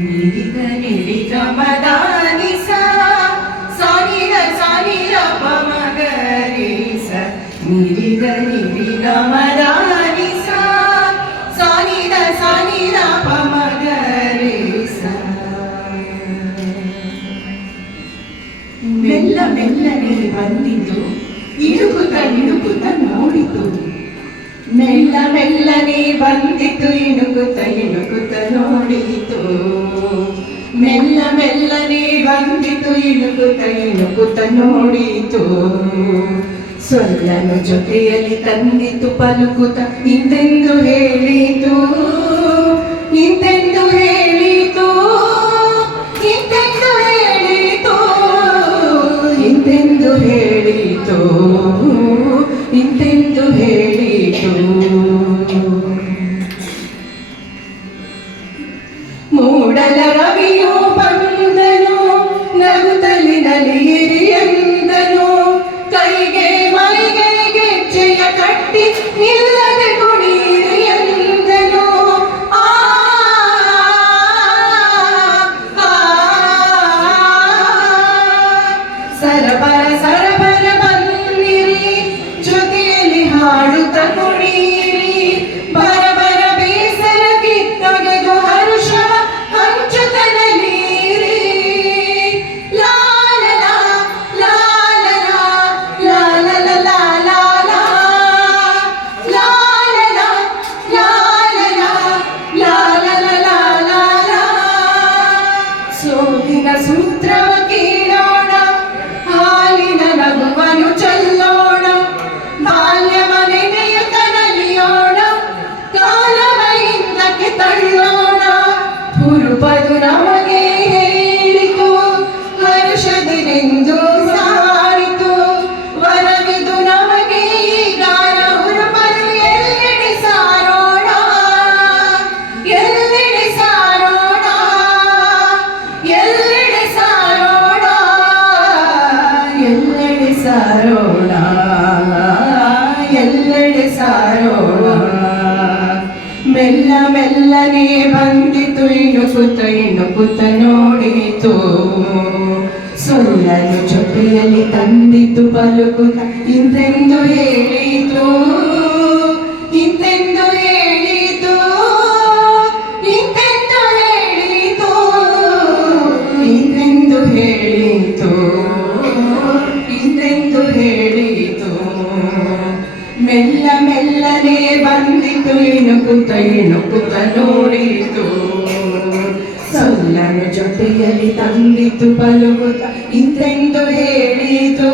ನಿರಿದ ನಿರಿದ ಮದಾನಿಸ ಸಾನಿದ ಸಾನಿದ ಪಮಗರಿಸ ನಿರಿದ ನಿರಿದ ಮದಾನಿಸ ಸಾನಿದ ಸಾನಿದ ಪಮಗರಿಸ ಮೆಲ್ಲ ಮೆಲ್ಲನೆ ಬಂದಿತು ಇಣುಕುತ್ತ ಇಣುಕುತ್ತ ನೋಡಿತು ಮೆಲ್ಲ ಮೆಲ್ಲನೆ ಬಂದಿತು ಇಣುಕುತ್ತ ಇಣುಕುತ್ತ ನೋಡಿತು ಮೆಲ್ಲ ಮೆಲ್ಲನೆ ಬಂದಿತು ಇಣುಕುತ್ತ ಇಣುಕುತ್ತ ನೋಡಿತು ಸೊಲ್ಲನು ಜೊತೆಯಲ್ಲಿ ತಂದಿತು ಪಲುಕುತ್ತ ಇಂತೆಂದು ಹೇಳಿತು ಇಂತೆಂದು ಹೇಳಿತು ಇಂತೆಂದು ಹೇಳಿತು ಇಂತೆಂದು ಹೇಳಿತು ಇಂತೆಂದು ಹೇಳಿತು ಮೂಡಲ ರವಿಯು ಬಂದನು ನಗುತ್ತಲಿ ನಲಿಯಿರಿ ಎಂದನು ಕೈಗೆ ಮೈಗೆ ಗೆಜ್ಜೆಯ ಕಟ್ಟಿ ನಿಲ್ಲದೆ ಕುಣಿಯಿರಿ ಎಂದನು ಸರಬರ ಸರಬರ ಬನ್ನಿರಿ ಜೊತೆಯಲ್ಲಿ ಹಾಡುತ್ತ ಕುಣಿಯಿರಿ ಬರಬರ ಬೇಸರ ಕಿತ್ತೊಗೆದು ಹರುಷವ ಹಂಚುತ್ತ ನಲಿಯಿರಿ ಲಾಲಲ ಲಾಲಲ ಲಾಲಲ ಲಾಲಲ ಲಾಲಲ ಲಾಲಲ ಲಾಲಲ ಲಾಲಲ ಸೋಲಿನ ಸೂತ್ರವ ಕೇಳೋಣ ಹಾಲಿನ ನಗುವನ್ನು ಚೆಲ್ಲೋಣ ಬಾಲ್ಯವ ನೆನೆಯುತ್ತ ನಲಿಯೋಣ ಕಾಲವ ಹಿಂದಕ್ಕೆ ತಳ್ಳೋಣ ಹುರುಪದು ನಮಗೆ ಹೇಳಿತು ಹರ್ಷದಿನೆಂದು ಸಾರಿತು ವರವಿದು ನಮಗೆ ಈಗ ಹುರುಪದು ಎಲ್ಲೆಡೆ ಸಾರೋಣ ಎಲ್ಲೆಡೆ ಸಾರೋಣ ಎಲ್ಲೆಡೆ ಸಾರೋಣ ಎಲ್ಲೆಡೆ ಸಾರೋಣ ಎಲ್ಲೆಡೆ ಸಾರೋಣ ಮೆಲ್ಲ ಮೆಲ್ಲನೆ ಬಂದಿತು ಇಣುಕುತ್ತ ಇಣುಕುತ್ತ ನೋಡಿತು ಸೊಲ್ಲನು ಜೊತೆಯಲ್ಲಿ ತಂದಿತು ಪಲುಕುತ್ತ ಇಂತೆಂದು ಹೇಳಿತು ಇಂತೆಂದು ಹೇಳಿತು ಇಂತೆಂದು ಹೇಳಿತು ಇಂತೆಂದು ಹೇಳಿತು ಇಂತೆಂದು ಹೇಳಿತು ಮೆಲ್ಲ ಮೆಲ್ಲನೆ ಬಂದಿತು ಇಣುಕುತ್ತ ಇಣುಕುತ್ತ ನೋಡಿತು ಸೊಲ್ಲನು ಜೊತೆಯಲ್ಲಿ ತಂದಿತು ಪಲುಕುತ್ತ ಇಂತೆಂದು ಹೇಳಿತು